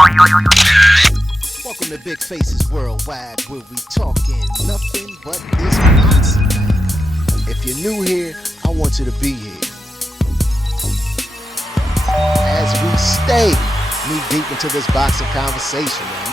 Welcome to Big Faces Worldwide, where we talking nothing but this boxing. If you're new here, I want you to be here. As we stay knee deep into this boxing conversation, man.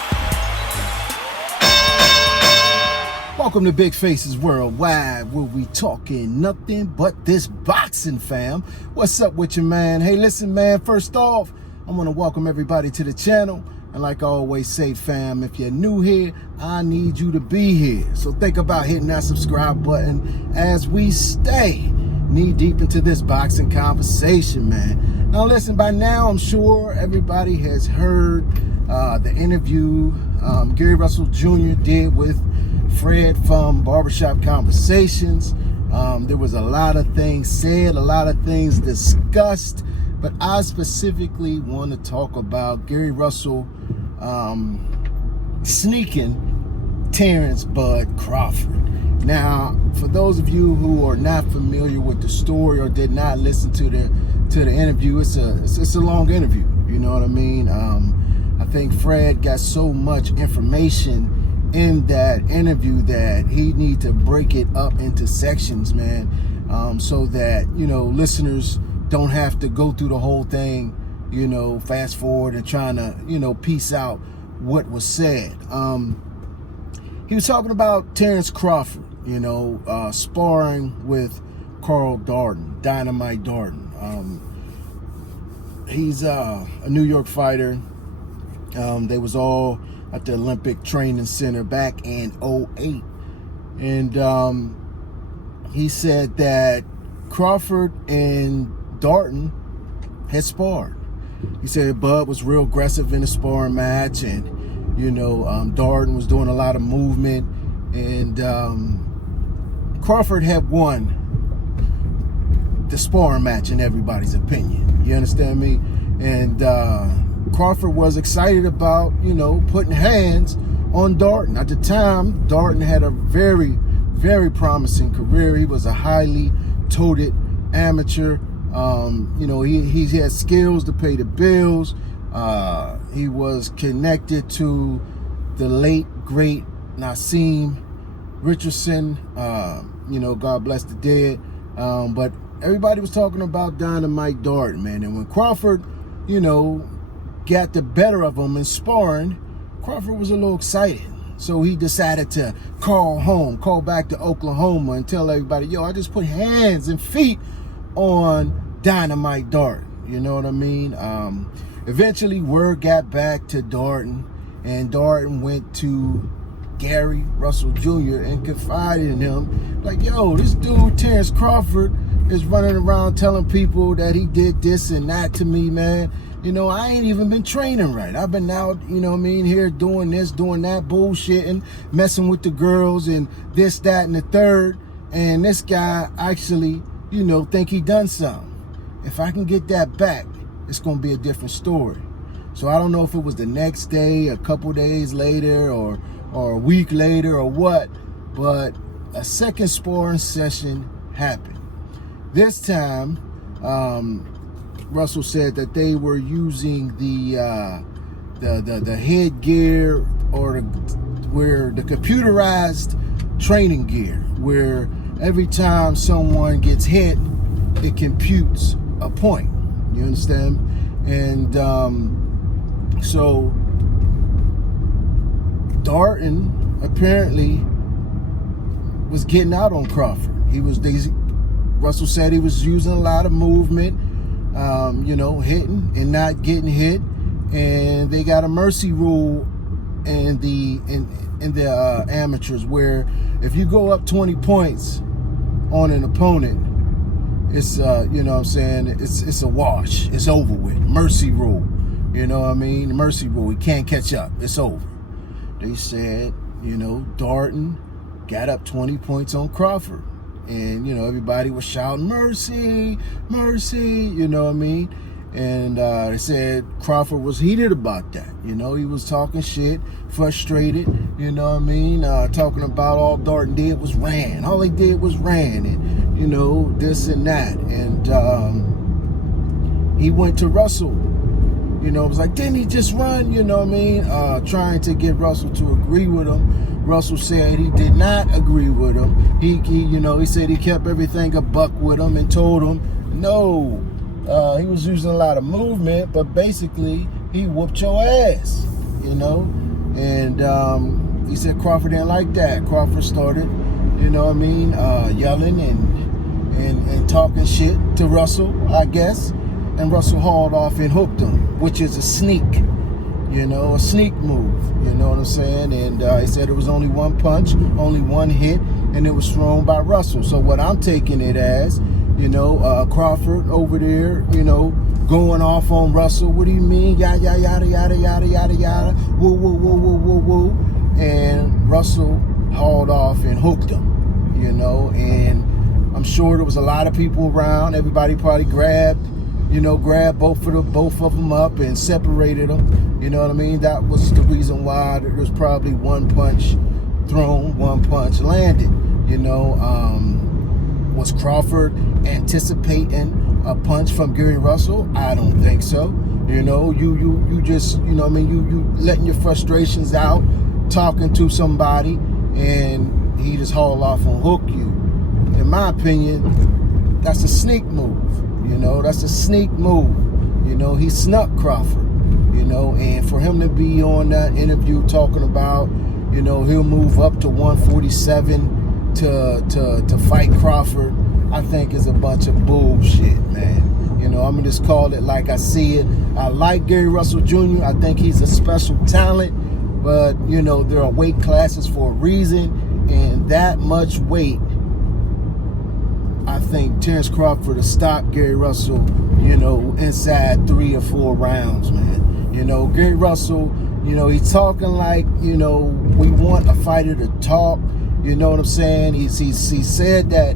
Welcome to Big Faces Worldwide, where we talking nothing but this boxing, fam. What's up with you, man? Hey, listen, man, first off, I want to welcome everybody to the channel. And like I always say, fam, if you're new here, I need you to be here. So think about hitting that subscribe button as we stay knee deep into this boxing conversation, man. Now, listen, by now, I'm sure everybody has heard the interview Gary Russell Jr. did with Fred from Barbershop Conversations. There was a lot of things said, a lot of things discussed, but I specifically want to talk about Gary Russell sneaking Terence Bud Crawford. Now, for those of you who are not familiar with the story or did not listen to the interview, it's a long interview. You know what I mean? I think Fred got so much information in that interview that he need to break it up into sections, man, so that, you know, listeners don't have to go through the whole thing, you know, fast forward and trying to, you know, piece out what was said. He was talking about Terence Crawford, you know, sparring with Carl Darden, Dynamite Darden. He's a New York fighter. They was all at the Olympic Training Center back in 2008. And he said that Crawford and Darden had sparred. He said Bud was real aggressive in the sparring match, and, you know, Darden was doing a lot of movement, and Crawford had won the sparring match in everybody's opinion. You understand me? And Crawford was excited about, you know, putting hands on Darden. At the time, Darden had a very, very promising career. He was a highly touted amateur. You know, he had skills to pay the bills. He was connected to the late, great Nassim Richardson. You know, God bless the dead. But everybody was talking about Dynamite Darden, man. And when Crawford, you know, got the better of him in sparring, Crawford was a little excited. So he decided to call back to Oklahoma and tell everybody, yo, I just put hands and feet on Dynamite Darden. You know what I mean? Eventually, word got back to Darden, and Darden went to Gary Russell Jr. and confided in him, like, yo, this dude, Terence Crawford, is running around telling people that he did this and that to me, man. You know, I ain't even been training right. I've been out, you know what I mean, here doing this, doing that, bullshitting, messing with the girls and this, that, and the third. And this guy actually, you know, think he done something. If I can get that back, it's going to be a different story. So I don't know if it was the next day, a couple days later, or a week later, or what, but a second sparring session happened. This time, Russell said that they were using the headgear, or where the computerized training gear, where every time someone gets hit, it computes a point. You understand? And so Darden apparently was getting out on Crawford. Russell said he was using a lot of movement, you know, hitting and not getting hit, and they got a mercy rule in the amateurs, where if you go up 20 points on an opponent, it's you know what I'm saying, it's a wash. It's over with. Mercy rule. You know what I mean? Mercy rule. He can't catch up. It's over. They said, you know, Darden got up 20 points on Crawford. And, you know, everybody was shouting, mercy, mercy, you know what I mean? And they said Crawford was heated about that. You know, he was talking shit, frustrated, you know what I mean? Talking about all Darden did was ran. All he did was ran, and, you know, this and that. And he went to Russell, You know, it was like, didn't he just run? You know what I mean? Trying to get Russell to agree with him. Russell said he did not agree with him. He said he kept everything a buck with him and told him, no, he was using a lot of movement, but basically he whooped your ass, you know? And he said Crawford didn't like that. Crawford started, you know what I mean, yelling and talking shit to Russell, I guess. And Russell hauled off and hooked him, which is a sneak, you know, a sneak move, you know what I'm saying? And he said it was only one punch, only one hit, and it was thrown by Russell. So what I'm taking it as, you know, Crawford over there, you know, going off on Russell. What do you mean? Yada, yada, yada, yada, yada, yada, woo, woo, woo, woo, woo, woo. And Russell hauled off and hooked him, you know, and I'm sure there was a lot of people around. Everybody probably grabbed both of them up and separated them. You know what I mean? That was the reason why there was probably one punch thrown, one punch landed. You know, was Crawford anticipating a punch from Gary Russell? I don't think so. You know, you just, you know what I mean, you letting your frustrations out, talking to somebody, and he just haul off and hook you. In my opinion, that's a sneak move. You know, that's a sneak move. You know, he snuck Crawford, you know, and for him to be on that interview talking about, you know, he'll move up to 147 to fight Crawford, I think is a bunch of bullshit, man. You know, I'm gonna just call it like I see it. I like Gary Russell Jr. I think he's a special talent, but, you know, there are weight classes for a reason, and that much weight, I think Terence Crawford will stop Gary Russell, you know, inside 3 or 4 rounds, man. You know, Gary Russell, you know, he's talking like, you know, we want a fighter to talk. You know what I'm saying? He said that,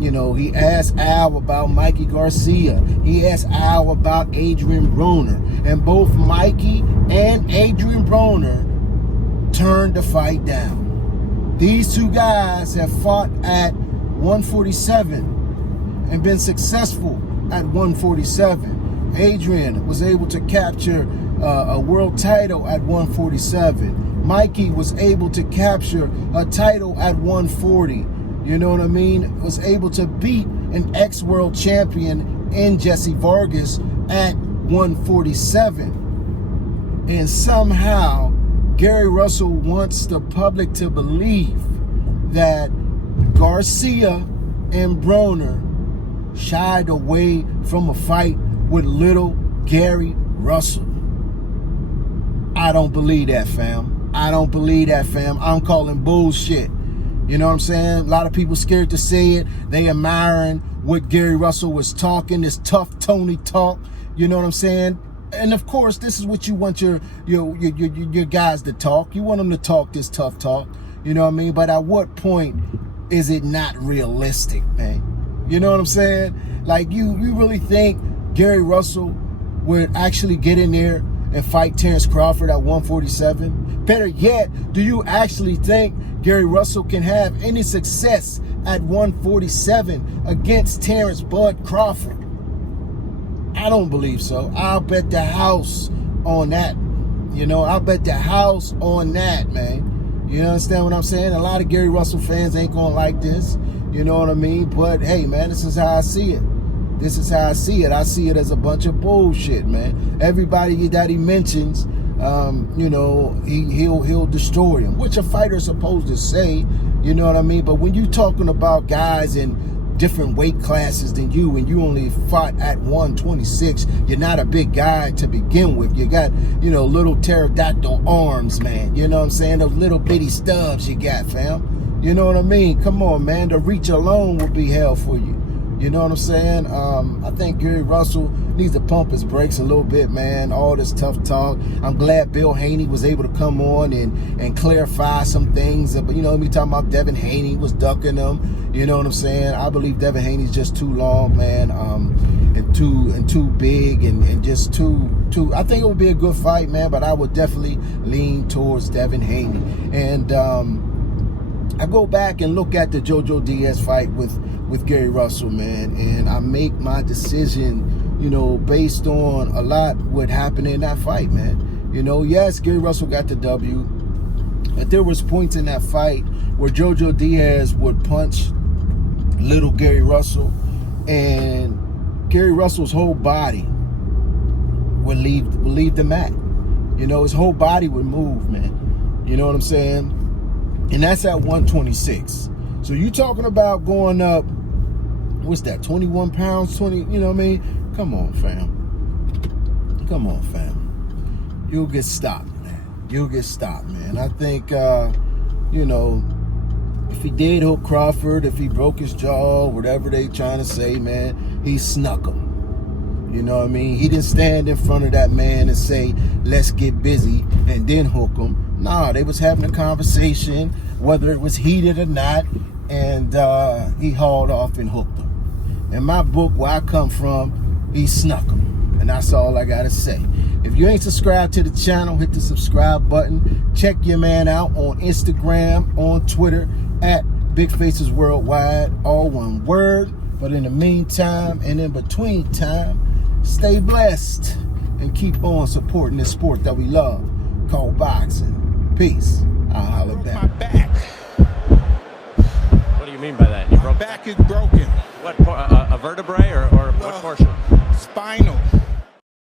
you know, he asked Al about Mikey Garcia. He asked Al about Adrian Broner. And both Mikey and Adrian Broner turned the fight down. These two guys have fought at 147 and been successful at 147. Adrian was able to capture a world title at 147. Mikey was able to capture a title at 140. You know what I mean? Was able to beat an ex-world champion in Jesse Vargas at 147. And somehow Gary Russell wants the public to believe that Garcia and Broner shied away from a fight with little Gary Russell. I don't believe that, fam. I don't believe that, fam. I'm calling bullshit. You know what I'm saying? A lot of people scared to say it. They admiring what Gary Russell was talking, this tough Tony talk. You know what I'm saying? And of course, this is what you want your guys to talk. You want them to talk this tough talk. You know what I mean? But at what point is it not realistic, man? You know what I'm saying? Like, you really think Gary Russell would actually get in there and fight Terence Crawford at 147? Better yet, do you actually think Gary Russell can have any success at 147 against Terence Bud Crawford? I don't believe so. I'll bet the house on that. You know, I'll bet the house on that, man. You understand what I'm saying? A lot of Gary Russell fans ain't gonna like this. You know what I mean? But hey, man, this is how I see it. This is how I see it. I see it as a bunch of bullshit, man. Everybody that he mentions, you know, he'll destroy him, which a fighter's supposed to say. You know what I mean? But when you talking about guys in different weight classes than you, and you only fought at 126, you're not a big guy to begin with. You got, you know, little pterodactyl arms, man. You know what I'm saying? Those little bitty stubs you got, fam. You know what I mean? Come on, man. The reach alone will be hell for you. You know what I'm saying? I think Gary Russell needs to pump his brakes a little bit, man. All this tough talk. I'm glad Bill Haney was able to come on and clarify some things. But, you know, me talking about Devin Haney was ducking them. You know what I'm saying? I believe Devin Haney's just too long, man, and too big and just too. I think it would be a good fight, man, but I would definitely lean towards Devin Haney. And I go back and look at the Jojo Diaz fight with Gary Russell, man, and I make my decision you know, based on a lot what happened in that fight, man. You know, yes, Gary Russell got the W, but there was points in that fight where Jojo Diaz would punch little Gary Russell, and Gary Russell's whole body would leave the mat. You know, his whole body would move, man. You know what I'm saying? And that's at 126. So you talking about going up, what's that, 21 pounds, 20, you know what I mean? Come on, fam. Come on, fam. You'll get stopped, man. You'll get stopped, man. I think, you know, if he did hook Crawford, if he broke his jaw, whatever they trying to say, man, he snuck him. You know what I mean? He didn't stand in front of that man and say, let's get busy, and then hook him. Nah, they was having a conversation, whether it was heated or not, and he hauled off and hooked him. In my book, where I come from, he snuck him. And that's all I got to say. If you ain't subscribed to the channel, hit the subscribe button. Check your man out on Instagram, on Twitter, at BIGFACESWORLDWIDE, all one word. But in the meantime and in between time, stay blessed and keep on supporting this sport that we love called boxing. Peace. I'll holler back. My back. What do you mean by that? You broke Back is broken. what? A vertebrae or what portion? Spinal.